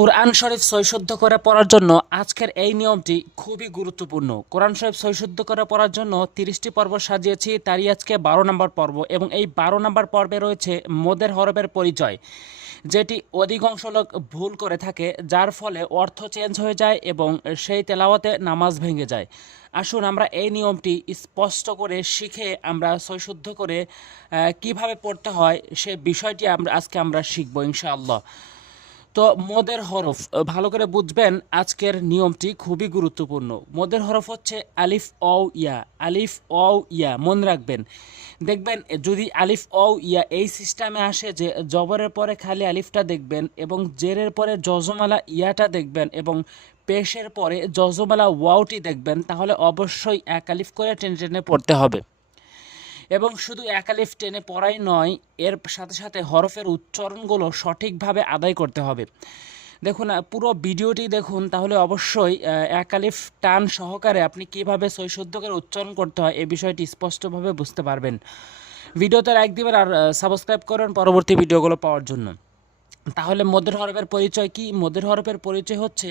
কোরআন শরীফ সৈশুদ্ধ করে পড়ার জন্য আজকের এই নিয়মটি খুবই গুরুত্বপূর্ণ। কোরআন শরীফ সৈশুদ্ধ করে পড়ার জন্য 30টি পর্ব সাজিয়েছি, তারই আজকে 12 নম্বর পর্ব এবং এই 12 নম্বর পর্বে রয়েছে মদের হরফের পরিচয়, যেটি অধিকাংশ লোক ভুল করে থাকে, যার ফলে অর্থ চেঞ্জ হয়ে যায় এবং সেই তেলাওয়াতে নামাজ ভেঙে যায়। আসুন আমরা এই নিয়মটি স্পষ্ট করে শিখে আমরা সৈশুদ্ধ করে কিভাবে পড়তে হয় সে বিষয়টি আজকে আমরা শিখব ইনশাআল্লাহ। তো মদের হরফ ভালো করে বুঝবেন, আজকের নিয়মটি খুবই গুরুত্বপূর্ণ। মদের হরফ হচ্ছে আলিফ অ ইয়া, আলিফ অ ইয়া, মনে রাখবেন। দেখবেন যদি আলিফ অ ইয়া এই সিস্টেমে আসে যে জবরের পরে খালি আলিফটা দেখবেন এবং জেরের পরে যজমালা ইয়াটা দেখবেন এবং পেশের পরে যজমালা ওয়াওটি দেখবেন, তাহলে অবশ্যই এক আলিফ করে টেনে টেনে পড়তে হবে। এবং শুধু এক আলিফ টেনে পড়াই নয়, এর সাথে সাথে হরফের উচ্চারণগুলো সঠিকভাবে আদায় করতে হবে। দেখুন পুরো ভিডিওটি দেখুন, তাহলে অবশ্যই এক আলিফ টান সহকারে আপনি কিভাবে সৈশুদ্ধ করে উচ্চারণ করতে হয় এই বিষয়টি স্পষ্টভাবে বুঝতে পারবেন। ভিডিওতে লাইক দিবেন আর সাবস্ক্রাইব করেন পরবর্তী ভিডিওগুলো পাওয়ার জন্য। তাহলে মদের হরফের পরিচয় কি? মদের হরফের পরিচয় হচ্ছে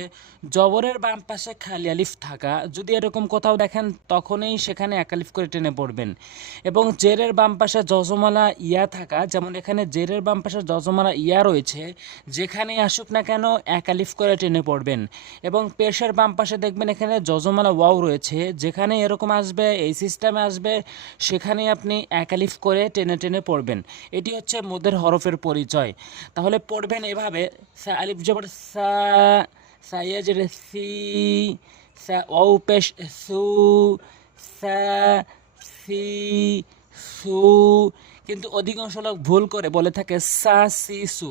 জবরের বাম পাশে খালি আলিফ থাকা। যদি এরকম কোথাও দেখেন তখনই সেখানে এক আলিফ করে টেনে পড়বেন। এবং জেরের বাম পাশে যজমালা ইয়া থাকা, যেমন এখানে জেরের বাম পাশে যজমালা ইয়া রয়েছে, যেখানেই আসুক না কেন এক আলিফ করে টেনে পড়বেন। এবং পেশের বাম পাশে দেখবেন এখানে যজমালা ওয়াও রয়েছে, যেখানে এরকম আসবে এই সিস্টেমে আসবে সেখানেই আপনি এক আলিফ করে টেনে টেনে পড়বেন। এটি হচ্ছে মদের হরফের পরিচয়। তাহলে পড়বেন এভাবে: সা আলিফ জবর সা, সাইয়াজের সি, সা ওয়াও পেশ সু, সা সি সু। কিন্তু অধিকাংশ লোক ভুল করে বলে থাকে সা সি সু।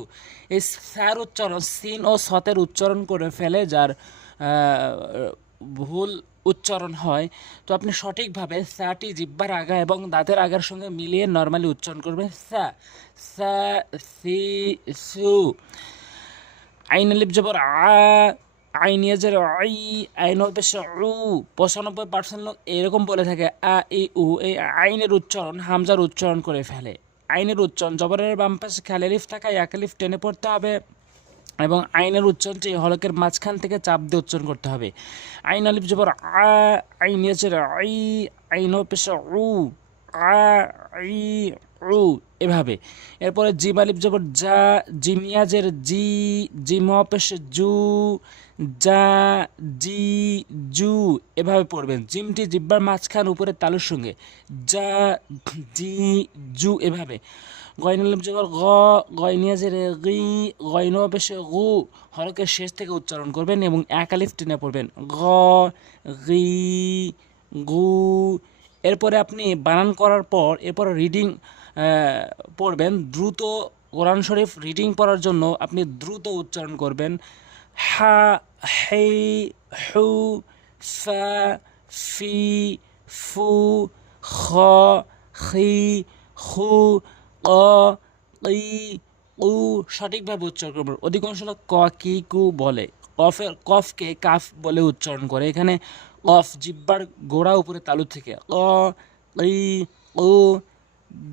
এই সার উচ্চারণ সিন ও সতের উচ্চারণ করে ফেলে, যার ভুল উচ্চারণ হয়। তো আপনি সঠিকভাবে সাটি জিব্বার আগা এবং দাঁতের আগার সঙ্গে মিলিয়ে নর্মালি উচ্চারণ করবেন। সা সা সি সু। আইন আলিফ জবর আ, আইন ইয়াজের আই, আইন পেশ উ। 95% লোক এরকম বলে থাকে আ ই উ। এই আইনের উচ্চারণ হামজার উচ্চারণ করে ফেলে। আইনের উচ্চারণ জবরের বাম পাশে খালি আলিফ থাকায় এক আলিফ টেনে পড়তে হবে এবং আইনের উচ্চারণটি হলকের মাঝখান থেকে চাপ দিয়ে উচ্চারণ করতে হবে। আইন আলিফ জবর আ, আইন ইয়াজের আই, আইন পেশ উ, আ আই উ, এভাবে। এরপরে জিম আলিফ জবর যা, জিমিয়াজের জি, জিম পেশ জু, যা জি জু, এভাবে পড়বেন। জিমটি জিব্বার মাঝখান উপরে তালুর সঙ্গে, যা জি জু, এভাবে। গয়ন আলিফ জবর গ, গয়নিয়াজের গি, গয়ন পেশে গু, হরকের শেষ থেকে উচ্চারণ করবেন এবং এক আলিফ টেনে পড়বেন। গ গি গু। এরপরে আপনি বানান করার পর এরপর রিডিং পড়বেন। দ্রুত কোরআন শরীফ রিডিং পড়ার জন্য আপনি দ্রুত উচ্চারণ করবেন। হা, হে, হু, ফা, ফি, ফু, খ, খি, খু, ক, কি, কু, সঠিকভাবে উচ্চারণ করবেন। অধিকাংশ লোক ক, কি, কু বলে, কফকে কাফ বলে উচ্চারণ করে। এখানে কফ জিব্বার গোড়া উপরে তালু থেকে ক, কি, কু,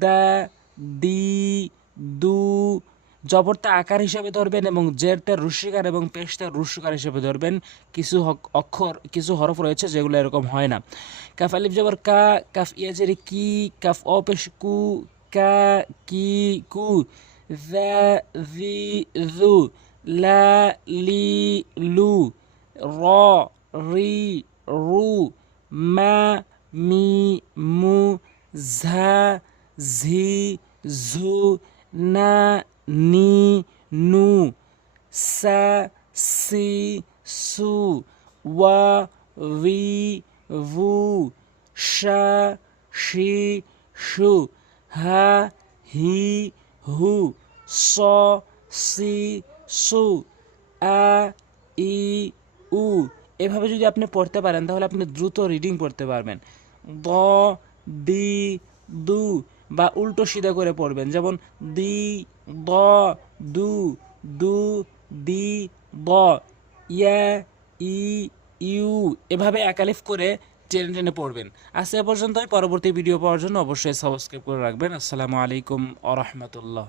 দা, দি, দু। জবরটা আকার হিসেবে ধরবেন এবং জেরটা রুশিকার এবং পেশটা রুশিকার হিসেবে ধরবেন। কিছু অক্ষর, কিছু হরফ রয়েছে যেগুলো এরকম হয় না। কাফ আলিফ জবর কা, কাফ ইয়াজের কি, কাফ অ পেশ কু, কা কি কু, যা জি জু, লা লি লু, র রি রু, মা মি মু, ঝা ঝি ঝু, না নি নু, সা সি সু, ওয়া উই ভু, শা she shoe, Ha he who, saw C সু, আ ই উ। এভাবে যদি আপনি পড়তে পারেন তাহলে আপনি দ্রুত রিডিং পড়তে পারবেন। দ দি দু, বা উল্টো সিধা করে পড়বেন, যেমন দি দ দু, দু দি দ, ইয়া ই ইউ, এভাবে একালিফ করে টেনে টেনে পড়বেন। আজ এ পর্যন্তই। পরবর্তী ভিডিও পাওয়ার জন্য অবশ্যই সাবস্ক্রাইব করে রাখবেন। আসসালামু আলাইকুম আ রহমতুল্লাহ।